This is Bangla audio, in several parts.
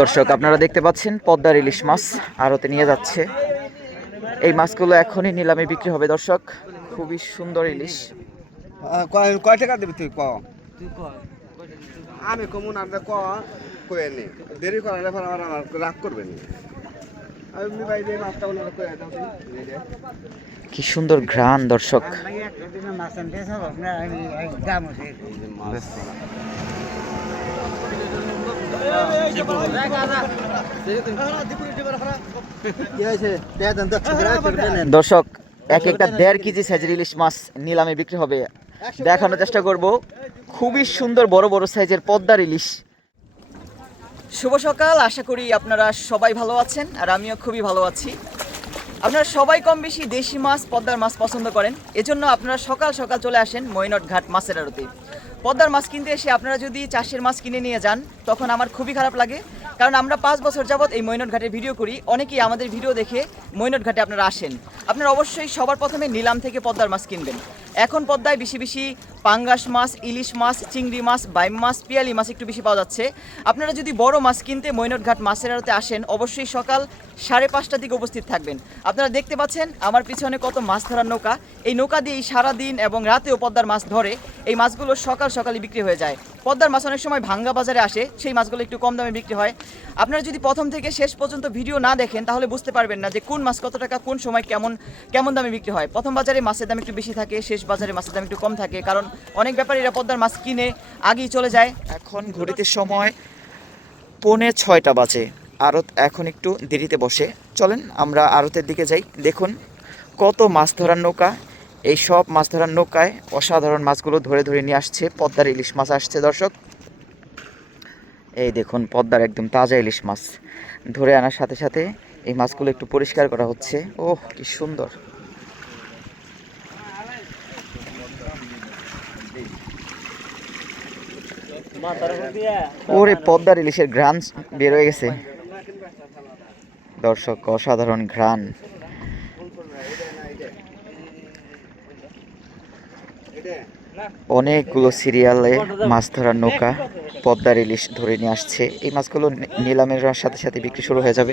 দর্শক আপনারা দেখতে পাচ্ছেন পদ্মার ইলিশ মাছ আড়তে নিয়ে যাচ্ছে। এই মাছগুলো এখনই নিলামে বিক্রি হবে দর্শক। খুবই সুন্দর ইলিশ। কয় টাকা দিবি তুই ক আমি কমু না ক কয়ে নি। দেরি করালে পর আমার আমার রাগ করবে নি। আমি ভাই দিয়ে মাছটা ওনারা কয়ে দাও তুই কি সুন্দর ঘ্রাণ দর্শক। দর্শক, এক একটা দেড় কেজি সাইজের ইলিশ মাছ নিলামে বিক্রি হবে। দেখানোর চেষ্টা করব। খুবই সুন্দর বড় বড় সাইজের পদ্মার ইলিশ। শুভ সকাল, আশা করি আপনারা সবাই ভালো আছেন আর আমিও খুবই ভালো আছি। আপনারা সবাই কম বেশি দেশি মাছ, পদ্মার মাছ পছন্দ করেন। এজন্য আপনারা সকাল সকাল চলে আসেন মৈনট ঘাট মাছের আড়তে। পদ্মার মাছ কিনতে এসে আপনারা যদি চাষের মাছ কিনে নিয়ে যান, তখন আমার খুবই খারাপ লাগে। কারণ আমরা পাঁচ বছর যাবৎ এই মৈনট ঘাটে ভিডিও করি, অনেকেই আমাদের ভিডিও দেখে মৈনট ঘাটে আপনারা আসেন। আপনারা অবশ্যই সবার প্রথমে নিলাম থেকে পদ্মার মাছ কিনবেন। এখন পদ্মায় বেশি বেশি পাঙ্গাস মাছ, ইলিশ মাছ, চিংড়ি মাছ, বাইম মাছ, পিয়ালি মাছ একটু বেশি পাওয়া যাচ্ছে। আপনারা যদি বড় মাছ কিনতে মৈনট ঘাট মাছের আড়তে আসেন, অবশ্যই সকাল সাড়ে পাঁচটার দিকে উপস্থিত থাকবেন। আপনারা দেখতে পাচ্ছেন আমার পিছনে কত মাছ ধরার নৌকা। এই নৌকা দিয়েই সারাদিন এবং রাতেও পদ্মার মাছ ধরে। এই মাছগুলো সকাল সকালে বিক্রি হয়ে যায়। পদ্মার মাছ অনেক সময় ভাঙ্গা বাজারে আসে, সেই মাছগুলো একটু কম দামে বিক্রি হয়। আপনারা যদি প্রথম থেকে শেষ পর্যন্ত ভিডিও না দেখেন, তাহলে বুঝতে পারবেন না যে কোন মাছ কত টাকা, কোন সময় কেমন কেমন দামে বিক্রি হয়। প্রথম বাজারে মাছের দাম একটু বেশি থাকে, শেষ বাজারে মাছের দাম একটু কম থাকে, কারণ অনেক ব্যাপারীরা পদ্মার মাছ কিনে আগেই চলে যায়। এখন ঘড়িতে সময় পৌনে ছয়টা বাজে। আড়ত এখন একটু দেরিতে বসে। চলেন, আমরা আড়তের দিকে যাই। দেখুন, কত মাছ ধরার নৌকা। এই সব মাছ ধরার নৌকায় অসাধারণ মাছগুলো ধরে ধরে নিয়ে আসছে। পদ্মার ইলিশ মাছ আসছে, দর্শক। এই দেখুন, পদ্মার একদম তাজা ইলিশ মাছ। ধরে আনার সাথে সাথে এই মাছগুলো একটু পরিষ্কার করা হচ্ছে। ওহ, কি সুন্দর। ওরে পদ্মার ইলিশের ঘ্রাণ বের হয়ে গেছে। দর্শক, অসাধারণ ঘ্রাণ। অনেকগুলো সিরিয়ালে মাছ ধরার নৌকা পদ্মার ইলিশ ধরে নিয়ে আসছে। এই মাছগুলো নিলামের সাথে সাথে বিক্রি শুরু হয়ে যাবে।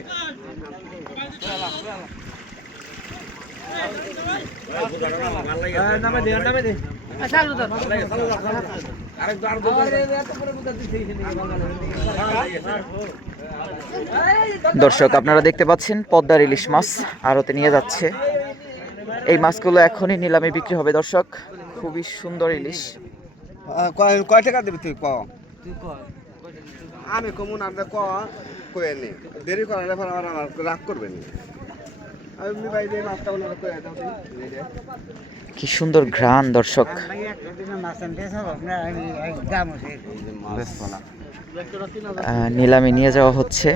দর্শক আপনারা দেখতে পাচ্ছেন পদ্মার ইলিশ মাছ আড়তে নিয়ে যাচ্ছে। এই মাছগুলো এখনই নিলামে বিক্রি হবে দর্শক। খুবই সুন্দর ইলিশ। কয় টাকা দিবি তুই ক আমি কমু না ক কয়ে নি। দেরি করালে পর আমার রাগ করবে নি। আমি ভাই দিয়ে মাছটা কয়ে দাও। কি সুন্দর ঘ্রাণ, দর্শক। নিলামে নিয়ে যাওয়া হচ্ছে।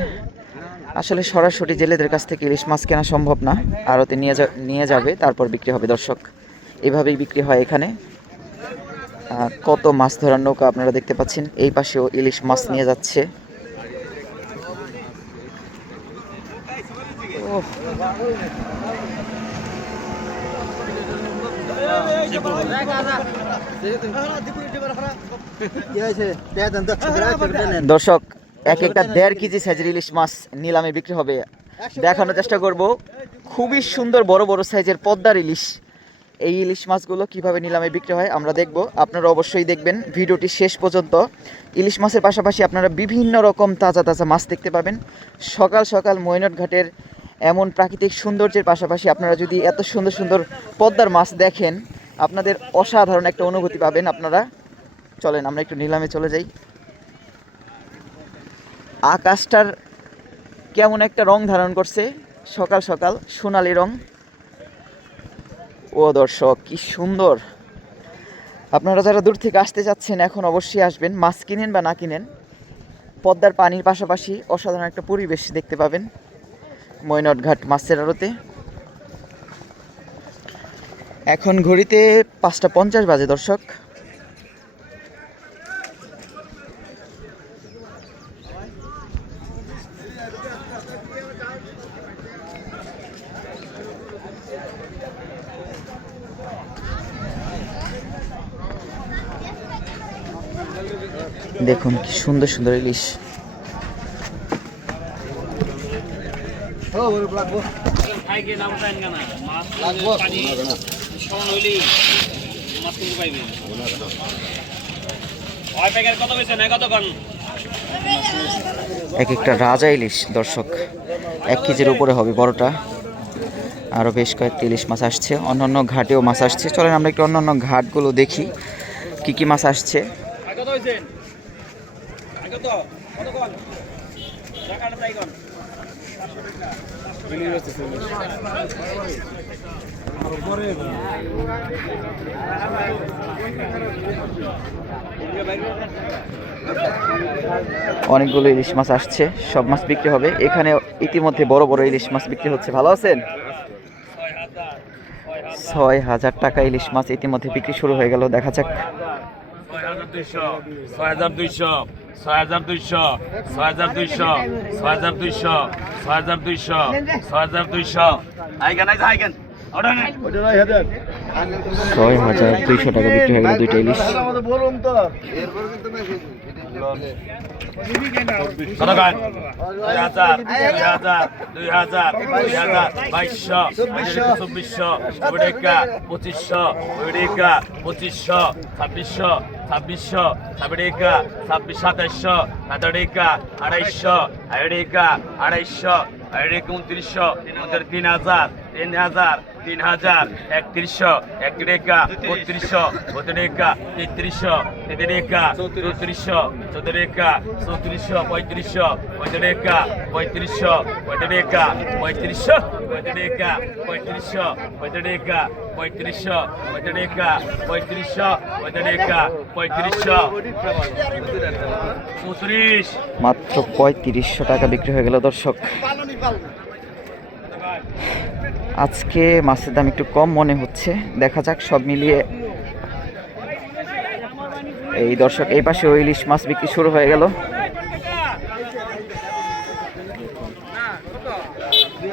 আসলে সরাসরি জেলেদের কাছ থেকে ইলিশ মাছ কেনা সম্ভব না। আড়তে নিয়ে নিয়ে যাবে, তারপর বিক্রি হবে, দর্শক। এভাবেই বিক্রি হয় এখানে। কত মাছ ধরার নৌকা আপনারা দেখতে পাচ্ছেন। এই পাশেও ইলিশ মাছ নিয়ে যাচ্ছে। দর্শক, এক একটা দেড় কেজি সাইজের ইলিশ মাছ নিলামে বিক্রি হবে। দেখানোর চেষ্টা করব। খুবই সুন্দর বড় বড় সাইজের পদ্মার ইলিশ। এই ইলিশ মাছগুলো কীভাবে নিলামে বিক্রি হয় আমরা দেখব। আপনারা অবশ্যই দেখবেন ভিডিওটি শেষ পর্যন্ত। ইলিশ মাছের পাশাপাশি আপনারা বিভিন্ন রকম তাজা তাজা মাছ দেখতে পাবেন। সকাল সকাল মৈনট ঘাটের এমন প্রাকৃতিক সৌন্দর্যের পাশাপাশি আপনারা যদি এত সুন্দর সুন্দর পদ্মার মাছ দেখেন আপনাদের অসাধারণ একটা অনুভূতি পাবেন আপনারা। চলেন, আমরা একটু নিলামে চলে যাই। আকাশটার কেমন একটা রং ধারণ করছে। সকাল সকাল সোনালি রং। ও দর্শক, কি সুন্দর। আপনারা যারা দূর থেকে আসতে চাচ্ছেন এখন অবশ্যই আসবেন। মাছ কিনেন বা না কিনেন, পদ্মার পানির পাশাপাশি অসাধারণ একটা পরিবেশ দেখতে পাবেন। মৈনট ঘাট মাছের আড়তে। এখন ঘড়িতে পাঁচটা পঞ্চাশ বাজে দর্শক। দেখুন কি সুন্দর সুন্দর ইলিশ। খাইকে সমান হইলেই মাছ কিন্তু প্যাকেট কত কত এক একটা রাজা ইলিশ দর্শক। এক কেজির উপরে হবে বড়টা। আরও বেশ কয়েকটি ইলিশ মাছ আসছে। অন্যান্য ঘাটেও মাছ আসছে। চলেন আমরা একটু অন্যান্য ঘাটগুলো দেখি। কি কি মাছ আসছে? কত অনেকগুলো ইলিশ মাছ আসছে, সব মাছ বিক্রি হবে। এখানে ইতিমধ্যে বড় বড় ইলিশ মাছ বিক্রি হচ্ছে, ভালো আছেন? ছয় হাজার টাকা ইলিশ মাছ ইতিমধ্যে বিক্রি শুরু হয়ে গেল, দেখা যাক। ছয় হাজার দুইশো, ছয় হাজার দুইশো, ছয় হাজার দুইশো, ছয় হাজার দুইশো, ছয় হাজার দুইশো, ছয় হাজার দুইশো, ছয় হাজার দুইশো। ছয় হাজার দুইশো টাকা বিক্রি হয়ে গেল দুইটা ইলিশ। পঁচিশশো পঁচিশশো ছাব্বিশশো ছাব্বিশশো ছাব্বিকা ছাব্বিশ সাতাইশশো সাতাড়িকা আড়াইশো আড়াইকা আড়াইশো আড়াইকা উনত্রিশশো তিন হাজার তিন হাজার তিন হাজার একত্রিশশো একত্রিকা বত্রিশশো বত্রিকা তেত্রিশশো তেত্রিকা চৌত্রিশশো চৌত্রিকা চৌত্রিশশো পঁয়ত্রিশশো পঁয়ত্রিকা পঁয়ত্রিশশো পঁয়ত্রিকা পঁয়ত্রিশশো পঁয়ত্রিকা পঁয়ত্রিশশো পঁয়ত্রিকা পঁয়ত্রিশশো পঁয়ত্রিকা পঁয়ত্রিশশো পঁয়ত্রিকা পঁয়ত্রিশশো চৌত্রিশ মাত্র পঁয়ত্রিশশো টাকা বিক্রি হয়ে গেল দর্শক আজকে মাছের দাম একটু কম মনে হচ্ছে। দেখা যাক, সব মিলিয়ে এই দর্শক, এই পাশে ইলিশ মাছ বিক্রি শুরু হয়ে গেল।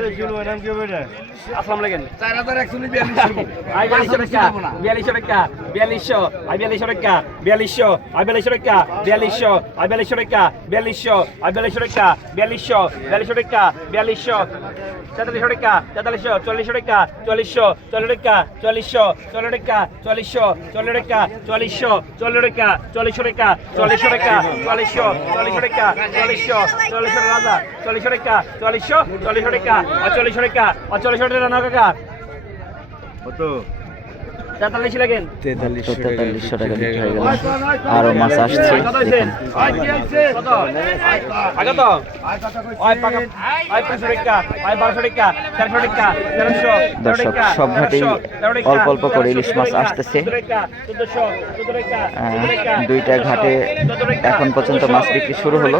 আসসালামু আলাইকুম চার হাজার একচল্লিশ বিয়াল্লিশশো আই বিয়াল্লিশশো টাকা বিয়াল্লিশশো টাকা বিয়াল্লিশশো আই বিয়াল্লিশশো টাকা বিয়াল্লিশশো আই বিয়াল্লিশশো টাকা বিয়াল্লিশশো আই বিয়াল্লিশশো টাকা বিয়াল্লিশশো আই বিয়াল্লিশশো টাকা বিয়াল্লিশশো বিয়াল্লিশশো টাকা বিয়াল্লিশশো তেতাল্লিশশো টাকা তেতাল্লিশশো চল্লিশশো টাকা চল্লিশশো চল্লিশ টাকা চল্লিশশো চল্লিশ টাকা চল্লিশশো চল্লিশ টাকা চল্লিশশো চল্লিশ টাকা চল্লিশশো টাকা চল্লিশশো টাকা চল্লিশশো চল্লিশশো টাকা চল্লিশশো চল্লিশশো টাকা চল্লিশশো টাকা চল্লিশশো চল্লিশশো টাকা অচলেশ্বরের কার? অচলেশ্বরের রানা কাকার কত? তেতাল্লিশশো টাকা বিক্রি হয়ে গেল। আরও মাছ আসছে দর্শক, সব ঘাটেই অল্প অল্প করে ইলিশ মাছ আসতেছে। দুইটা ঘাটে এখন পর্যন্ত মাছ বিক্রি শুরু হলো।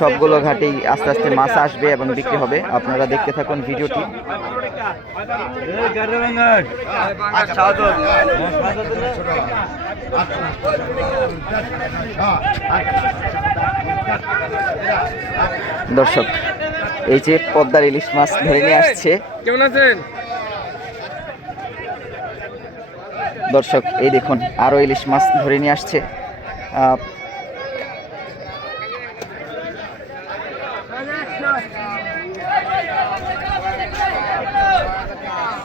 সবগুলো ঘাটেই আস্তে আস্তে মাছ আসবে এবং বিক্রি হবে। আপনারা দেখতে থাকুন ভিডিওটি। দর্শক এই যে পদ্মার ইলিশ মাছ ধরে নিয়ে আসছে। কেমন আছেন? দর্শক এই দেখুন আরও ইলিশ মাছ ধরে নিয়ে আসছে আহ,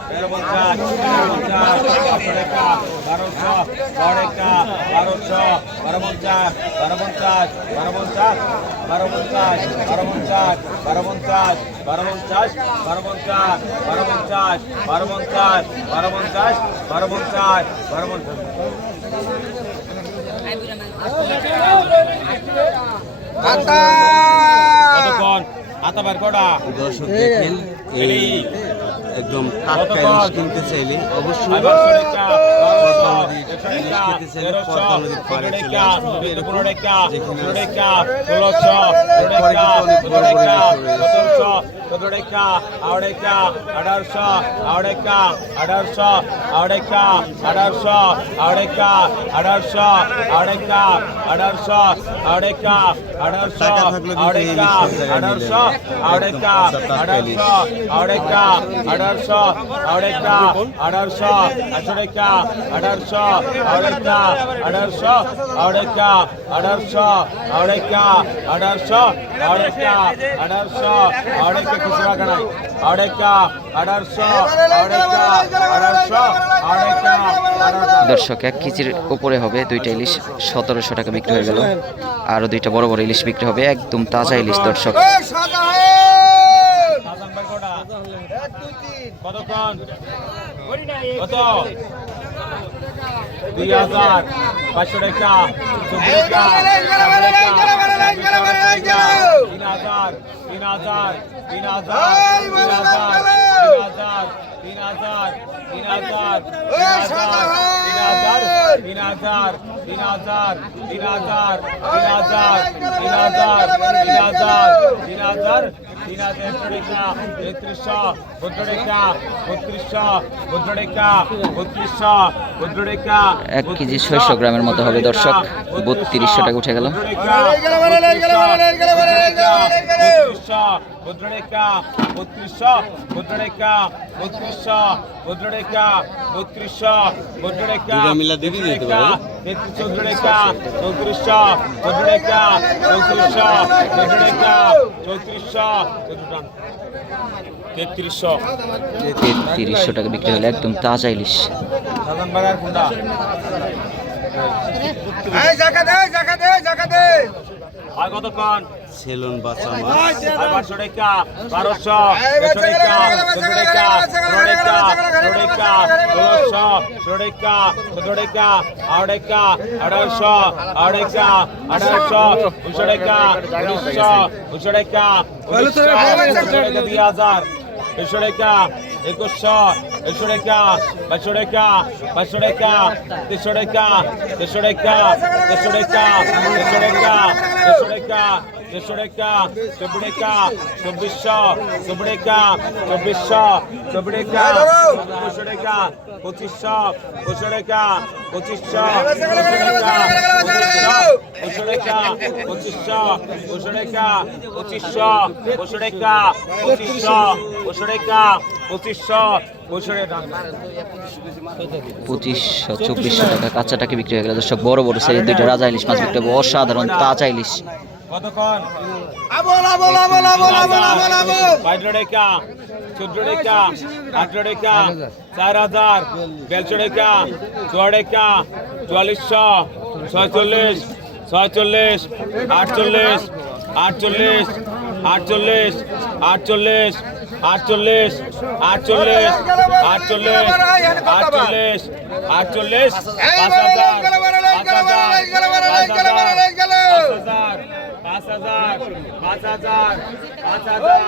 তেরো পঞ্চাশ তেরো পঞ্চাশ বারোশো টাকা বারোশো বারো টাকা বারোশো বারো পঞ্চাশ বারো পঞ্চাশ বারো পঞ্চাশ বারো পঞ্চাশ বারো পঞ্চাশ বারো পঞ্চাশ বারো পঞ্চাশ বারো পঞ্চাশ বারো পঞ্চাশ বারো পঞ্চাশ বারো পঞ্চাশ বারো পঞ্চাশ বারো পঞ্চাশ কতক্ষণ আতাবার কটা দর্শক দেখেন একদম টাটকা ইলিশ? কিনতে চাইলে অবশ্যই খেতে চাইলে পদ্মা নদীর পাড়ে চলে যেখানে অনেক বড় বড় রয়েছে। থাকলে কিন্তু এই আড়াইটা, দর্শক এক কেজির উপরে হবে দুইটা ইলিশ সতেরোশো টাকা বিক্রি হয়ে গেল। আরও দুইটা বড় বড় ইলিশ বিক্রি হবে একদম তাজা ইলিশ দর্শক। কতক্ষণ? কত? দুই হাজার পাঁচশো টাকা চব্বিশ টাকা তিন হাজার তিন হাজার তিন হাজার তিন হাজার তিন হাজার তিন হাজার তিন হাজার তিন হাজার তিন হাজার তিন হাজার তিন হাজার তিন হাজার তিন হাজার তিন হাজার তিন হাজার একশো টাকা তেত্রিশশো বত্রিশ টাকা বত্রিশশো বত্রিশ বত্রিশ। এক কেজি ছয়শো গ্রামের মতো হবে দর্শক। বত্রিশশো টাকা উঠে গেল। তেত্রিশশো টাকা বিক্রি হলে একদম তাজা ইলিশ। সাধারণ বাগার কুন্ডা আর কতক্ষণ সেলুন বাচ্চা মাছ আর পাঁচশো টাকা বারোশো তেরোশো টাকা চোদ্দ টাকা পনেরো টাকা ষোলো টাকা ষোলোশো ষোলো টাকা চোদ্দ টাকা আড়াই টাকা আড়াইশো আড়াই টাকা আড়াইশো দুশো টাকা উনিশশো দুশো টাকা উনিশশো দুশো টাকা দুই হাজার দুশো টাকা একুশশো একশো টাকা বাইশশো টাকা বাইশশো টাকা তিনশো টাকা তিনশো টাকা টাকা দেড়শো টাকা চব্বিশ টাকা চব্বিশশো চব্বিশ টাকা চব্বিশশো চব্বিশ টাকা পঁচিশশো টাকা পঁচিশশো পঁচিশশো টাকা পঁচিশশো পঁচিশশো টাকা পঁচিশশো পঁচিশশো টাকা পঁচিশশো পঁচিশশো টাকা পঁচিশশো পঁচিশশো টাকা পঁচিশশো পঁচিশশো টাকা পঁচিশশো চব্বিশশো টাকা কাঁচাটাকে বিক্রি হয়ে গেল। দর্শক বড় বড় সাইজের দুইটা রাজা ইলিশ মাছ বিক্রি হবে। অসাধারণ তাজা ইলিশ। কতক্ষণ? বাইশশো টাকা চোদ্দ টাকা আঠারো টাকা চার হাজার দেড়শো টাকা ছয় টাকা চুয়াল্লিশশো ছয়চল্লিশ ছয়চল্লিশ আটচল্লিশ আটচল্লিশ আটচল্লিশ আটচল্লিশ আটচল্লিশ আটচল্লিশ আটচল্লিশ আটচল্লিশ আটচল্লিশ পাঁচ হাজার পাঁচ হাজার পাঁচ হাজার পাঁচ হাজার পাঁচ হাজার পাঁচ হাজার পাঁচ হাজার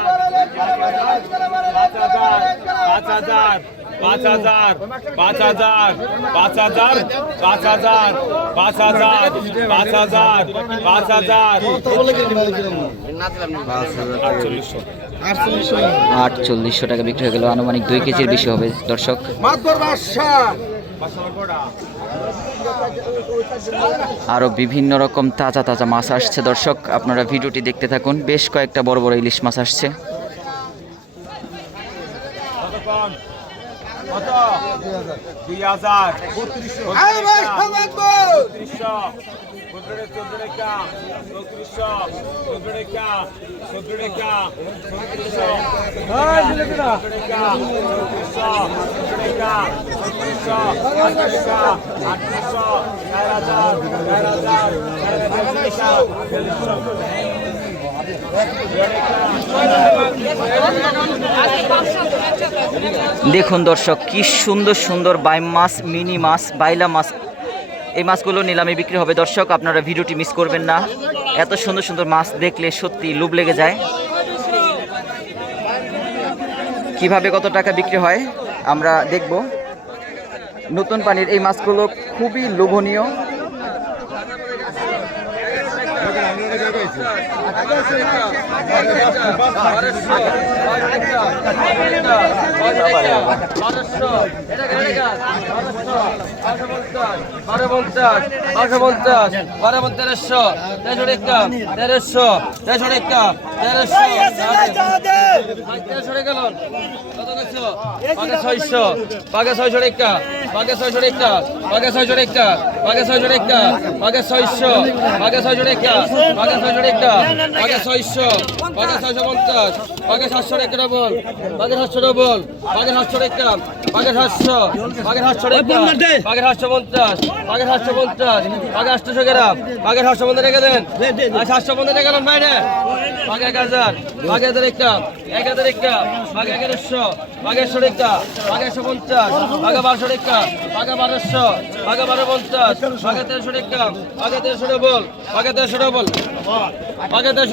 পাঁচ হাজার পাঁচ হাজার পাঁচ হাজার পাঁচ হাজার পাঁচ হাজার পাঁচ হাজার পাঁচ হাজার টাকা আটচল্লিশশো আটচল্লিশশো টাকা বিক্রি হয়ে গেল আনুমানিক দুই কেজির বেশি হবে দর্শক আরও বিভিন্ন রকম তাজা তাজা মাছ আসছে, দর্শক। আপনারা ভিডিওটি দেখতে থাকুন। বেশ কয়েকটা বড় বড় ইলিশ মাছ আসছে। কত? দুই হাজার। বত্রিশশো চোদ্দ চোদ্দ রেখা। চৌত্রিশশো। চোদ্দ রেখা। চোদ্দ রেখা। চৌত্রিশশো। চোদ্দ রেখা চৌত্রিশশো চোদ্দ রেখা। চৌত্রিশশো। আট রেখা। আটত্রিশশো। চার হাজার। চার হাজার। চার হাজার। দেখুন দর্শক, কি সুন্দর সুন্দর বাইম মাছ, মিনি মাছ, বাইলা মাছ। এই মাছগুলো নিলামে বিক্রি হবে। দর্শক, আপনারা ভিডিওটি মিস করবেন না। এত সুন্দর সুন্দর মাছ দেখলে সত্যি লোভ লেগে যায়। কীভাবে কত টাকা বিক্রি হয়, আমরা দেখব। নতুন পানির এই মাছগুলো খুবই লোভনীয়। বারো পঞ্চাশ বারোশো পঞ্চাশ বারো তেরোশো তেরোশো রেখা তেরোশো তেরোশো রেখা তেরোশো করছ পাকে ছয়শো পাকে ছয়শো রেখা পাকে ছয়শো রেখা পাকে ছয়শো রেখা পাকে ছয়শো রেখা পাকে ছয়শো পাকে ছয়শো রেখা পাকে ছয়শো পাকে ছয়শো পাকে ছয়শো পঞ্চাশ পাকে সাতশো রেখা ডবল পাকে সাতশো ডবল পাকে সাতশো রেখা পাকে সাতশো পাকে সাতশো রেখা পাকে সাতশো পঞ্চাশ পাকে সাতশো পঞ্চাশ পাকে আটশো গ্রাম পাকে সাতশো পঞ্চাশ রেখে দেন। সাতশো পঞ্চাশ রেখে দেন বাইরে। পাকে এক হাজার পাকে হাজার একটা এক হাজার একটা পাকে এগারোশো পাকে একশো রেখা পাকে একশো পঞ্চাশ পাকে বারোশো রেখা পাকে বারোশো পাকে বারো পঞ্চাশ পাকে তেরোশো রেখা পাকে তেরোশো ডবল পাকে তেরোশো ডবল পাকে তেরোশো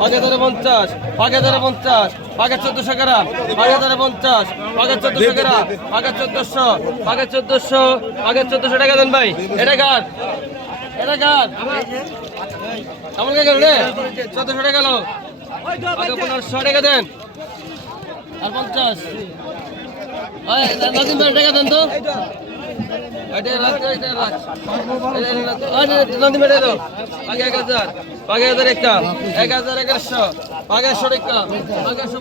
পাকে তেরো পঞ্চাশ। পাকে তেরো পঞ্চাশ পাকে চোদ্দশো গ্রাম পাকে তেরো পঞ্চাশ পাকে চোদ্দশো গ্রাম পাকে চোদ্দশো পাকে চোদ্দশো পাকে চোদ্দশো টাকা দেন ভাই। এটা কার? এটা কার? কেমন কে গেল রে? চোদ্দশো টাকা গেল। পনেরোশো টাকা দেন। আর পঞ্চাশ। টাকা দেন তো। একটা, এক হাজার এগারোশো পাগে একশো রেখা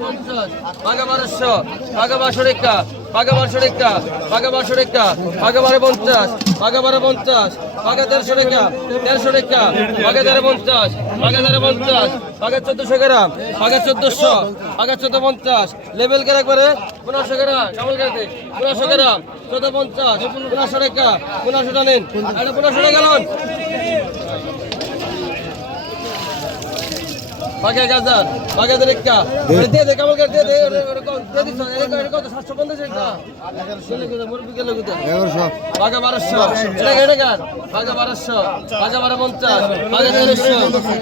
পঞ্চাশ পাগে বারোশো পাগে বারোশো রেখা পাগে বারোশো রেখা পাগে বারোশো রেখা পাগে বারো পঞ্চাশ পাগে বারো পঞ্চাশ পাগে তেরোশো রেখা তেরোশো রেখা পাগে তেরো পঞ্চাশ পাগে তেরো পঞ্চাশ পাগে চোদ্দশো গ্রাম পাগে চোদ্দশো পাগে চোদ্দ পঞ্চাশ, লেভেল করে একবারে পনেরোশো গ্রাম কেমন করে পনেরোশো গ্রাম, চোদ্দ পঞ্চাশ, পনেরোশো রেখা পনেরোশোটা নিন। এটা পনেরোশো টাকা লোন বাগে এক হাজার বাগে হাজার একটা। দিয়ে দে দিয়ে দিয়ে এরকম গেল বাঘা এটা এটা কার? বাঘা বারোশো বাঘা বারো পঞ্চাশ বাঘা তেরোশো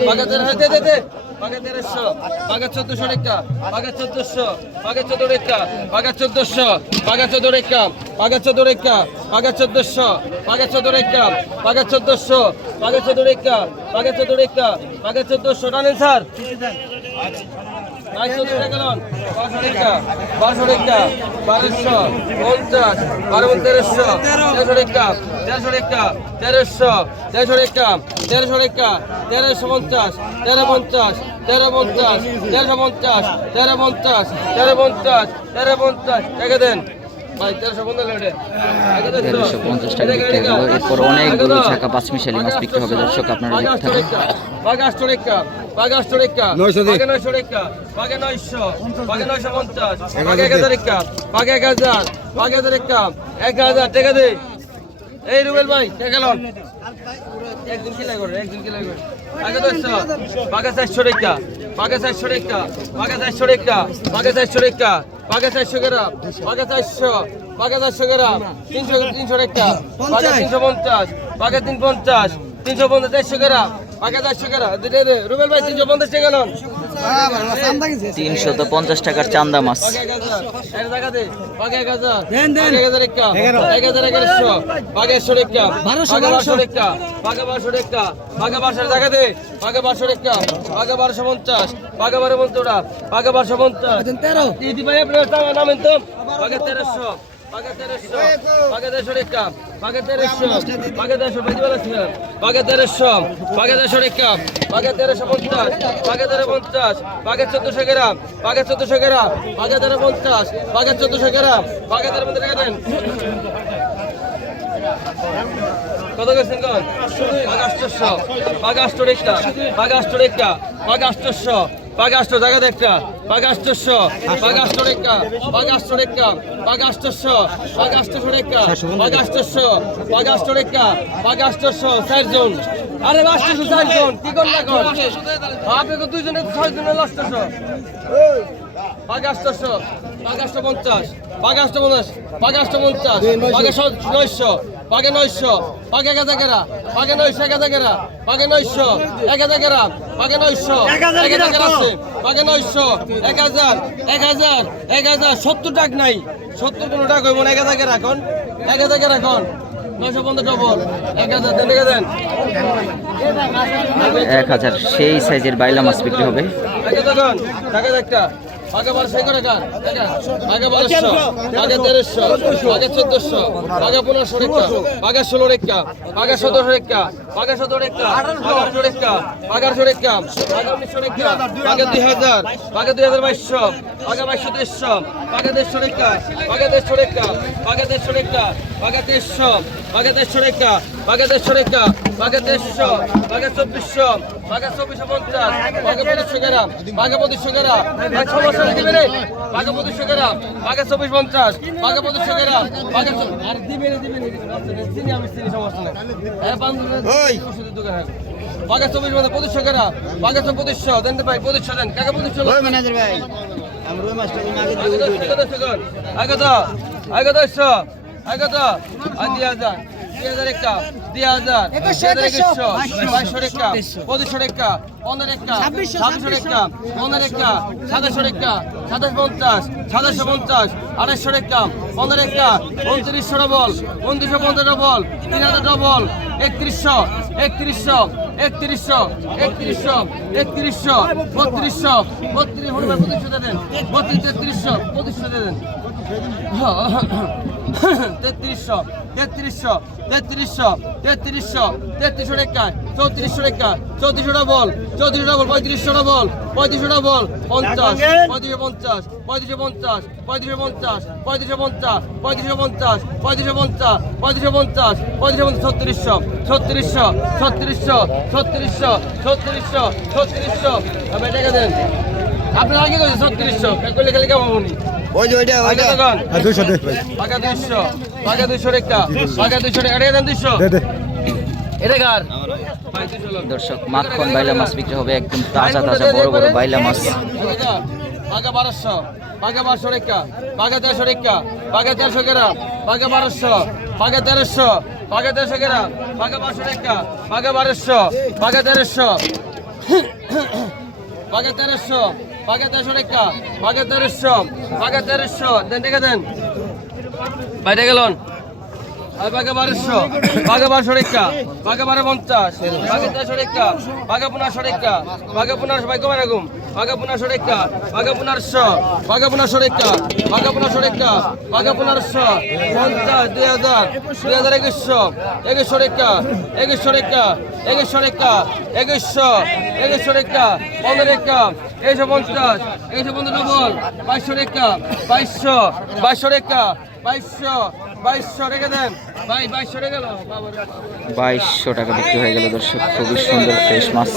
বাঘা দে দে দে। বাঘা তেরোশো বাঘা চোদ্দশো রেখা বাঘা চোদ্দশো বাঘা চোদ্দ রেখা বাঘা চোদ্দশো বাঘা চোদ্দ রেখা বাঘা চোদ্দ রেখা বাঘা চোদ্দশো বাঘা চোদ্দ রেখা বাঘা চোদ্দশো বাঘা চোদ্দ রেখা বাঘা চোদ্দ রেখা বাঘা চোদ্দশো। টানেন স্যার। বারোশো রেখা বারোশো পঞ্চাশ বারো তেরোশো তেরোশো রেখা তেরোশো রেখা তেরোশো তেরোশো রেখা তেরোশো রেখা তেরোশো পঞ্চাশ তেরো পঞ্চাশ তেরো পঞ্চাশ তেরোশো পঞ্চাশ তেরো পঞ্চাশ তেরো পঞ্চাশ তেরো পঞ্চাশ রেখে দেন তেরোশো পঞ্চাশ টাকা বিক্রি হয়ে এরপর অনেকগুলো ছাকা পাঁচ মিশালি মাছ বিক্রি হবে। দর্শক আপনারা দেখতে থাকুন। এক হাজার। টাকা দে। এই রুবেল ভাই কে একদিন কি লাগবে একদিন কি লাগবে আগে দশশো বাঘে চারশো রেখা বাঘে চারশো রেখা বাঘে চারশো রেখা বাঘে চারশো রেখা বাঘে চারশো বাঘে চারশো বাঘে চারশো গ্রাম তিনশো তিনশো রেখা বাঘে তিনশো পঞ্চাশ বাঘে তিন পঞ্চাশ তিনশো পঞ্চাশ চারশো গ্রাম বাঘে চারশো রুবেল ভাই তিনশো পঞ্চাশ তিনশত পঞ্চাশ টাকার চান্দা মাছ। টাকা। নামেন তো তেরোশো। বাঘে তেরোশো বাঘে তেরোশো রেখা বাঘে তেরোশো রেখা পঞ্চাশ বাঘে তেরো পঞ্চাশ বাঘে চোদ্দশো গ্রাম বাঘে চোদ্দশো গ্রাম বাঘে তেরো পঞ্চাশ বাঘে চোদ্দশো গ্রাম বাঘে তেরো পঞ্চাশ টাকা দেন। কত গেছেন বাঘ আষ্ট রেখা বাঘ রেখা বাঘ দেখা বাঘ আষ্টশো বাঘ আষ্ট রেখা আষ্ট রেখা আষ্টশো বাঘ আষ্টশো রেখা বাঘ আষ্ট রেখা আষ্টশো চারজন আরে আষ্টশো চারজন কি কর? না কর আপনি তো দুইজনে ছয় জনের আষ্টশো বাগাষ্ট বাগাষ্ট পঞ্চাশ বাগাষ্ট পঞ্চাশ বাগাষ্ট পঞ্চাশ বাগাষ্ট নয়শো পাগে নয়শো পাগে এক হাজার গেরা পাগে নয়শো এক হাজার গেরা পাগে নয়শো এক হাজার গেরা পাগে নয়শো এক হাজার গেরা আছে পাগে নয়শো এক হাজার এক হাজার এক হাজার সত্তর টাক নাই সত্তর কোনো টাকা হইব এক হাজার গেরা এখন এক হাজার গেরা এখন নয়শো পঞ্চাশ ডবল এক হাজার দেন দেখে দেন। এক হাজার সেই সাইজের বাইলা মাছ বিক্রি হবে। টাকা একটা আগে বার সেই করে কার? আগে বারোশো আগে তেরোশো আগে চোদ্দশো আগে পনেরোশো রেখা আগে ষোলো রেখা আগে সতেরোশো রেখা আগে সতেরো রেখা আগারোশো রেখা আগারোশো রেখা আগে উনিশশো রেখা আগে দুই হাজার আগে দুই হাজার বাইশশো আগে বাইশশো দেড়শো আগে দেড়শো রেখা আগে দেড়শো রেখা আগে দেড়শো রেখা আগে দেড়শো আগে দেড়শো রেখা বাঘে দেড়শো রেখা বাঘে দেড়শো বাঘে চব্বিশশো বাঘে চব্বিশশো পঞ্চাশ বাঘে পঁচিশশো গ্রাম বাঘে পঁচিশশো গ্রাম বাঘ সমস্যা দিবে রে বাঘে পঁচিশশো গ্রাম বাঘে চব্বিশ পঞ্চাশ বাঘে পঁচিশশো গ্রাম বাঘে দোকান বাঘে চব্বিশ পঞ্চাশ পঁচিশশো গ্রাম বাঘে চব্বিশ দেন ভাই পঁচিশশো দেন কাকে পঁচিশশো ভাই আগে তো আগে তো আগে তো আদি হাজার দুই হাজার একটা দুই হাজার দুই হাজার একুশশো বাইশশো রেখা পঁচিশশো পনেরো রেখা ছাব্বিশশো রেখা পনেরো রেখা সাতাশশো রেখা সাতাশ পঞ্চাশ সাতাশশো পঞ্চাশ আড়াইশো রেখা পনেরো রেখা উনত্রিশশো ডবল উনত্রিশশো পঞ্চাশ ডবল তিন হাজার ডবল একত্রিশশো একত্রিশশো একত্রিশশো একত্রিশশো একত্রিশশো বত্রিশশো বত্রিশ হনুমান পঁচিশশো দেন বত্রিশ তেত্রিশশো পঁচিশশো দেন। তেত্রিশশো তেত্রিশশো তেত্রিশশো তেত্রিশশো তেত্রিশশো রেখা চৌত্রিশশো রেখা চৌত্রিশশো ডবল চৌত্রিশশো ডবল পঁয়ত্রিশশো ডবল পঁয়ত্রিশশো ডবল পঞ্চাশ পঁয়ত্রিশশো পঞ্চাশ পঁয়ত্রিশশো পঞ্চাশ পঁয়ত্রিশশো পঞ্চাশ পঁয়ত্রিশশো পঞ্চাশ পঁয়ত্রিশশো পঞ্চাশ পঁয়ত্রিশশো পঞ্চাশ পঁয়ত্রিশশো পঞ্চাশ পঁয়ত্রিশশো পঞ্চাশ ছত্রিশশো ছত্রিশশো ছত্রিশশো ছত্রিশশো ছত্রিশশো ছত্রিশশো। আমি টাকা দেন আপনার আগে কইছে ছত্রিশশো করলে খালি কেমন হবনি ওই যে ওইটা আগে দোকান পাকা দুইশো পাকা দুইশো রেখা পাকা দুইশো রেখা এটা দেন দুইশো? দর্শক মাখন বাইলা মাছ বিক্রি হবে একদম তাজা তাজা বড় বড় বাইলা মাছ। পাকা বারোশো পাকা বারোশো রেখা পাকা তেরোশো রেখা পাকা তেরোশো গ্রাম পাকা বারোশো পাকা তেরোশো পাকা তেরোশো গ্রাম পাকা বারোশো রেখা পাকা বারোশো পাকা তেরোশো। পাকা তেরোশো পাকা তেরোশো রেখা পাকা তেরোশো পাকা তেরোশো। দেন দেখে দেন। বাইরে গেলন। বাঘে বারোশো বাঘে বারোশো রেখা, বাঘে বারো পঞ্চাশ, বাঘে তেরোশো রেখা, বাঘে পনেরোশো রেখা, বাঘে পনেরোশো বাঘে এরকম বাঘে পনেরোশো রেখা, বাঘে পনেরোশো বাঘে পনেরোশো রেখা, বাঘে পনেরোশো রেখা, বাঘে পনেরোশো, পঞ্চাশ, দুই হাজার দুই হাজার একুশশো একুশশো রেখা একুশশো রেখা একুশশো রেখা, একুশশো একুশশো রেখা, পনেরো রেখা একশো পঞ্চাশ একশো পঞ্চাশ ডবল, বাইশশো রেখা, বাইশশো বাইশশো বাইশশো বাইশশো টাকা বিক্রি হয়ে গেল দর্শক খুবই সুন্দর ফ্রেশ মাছ।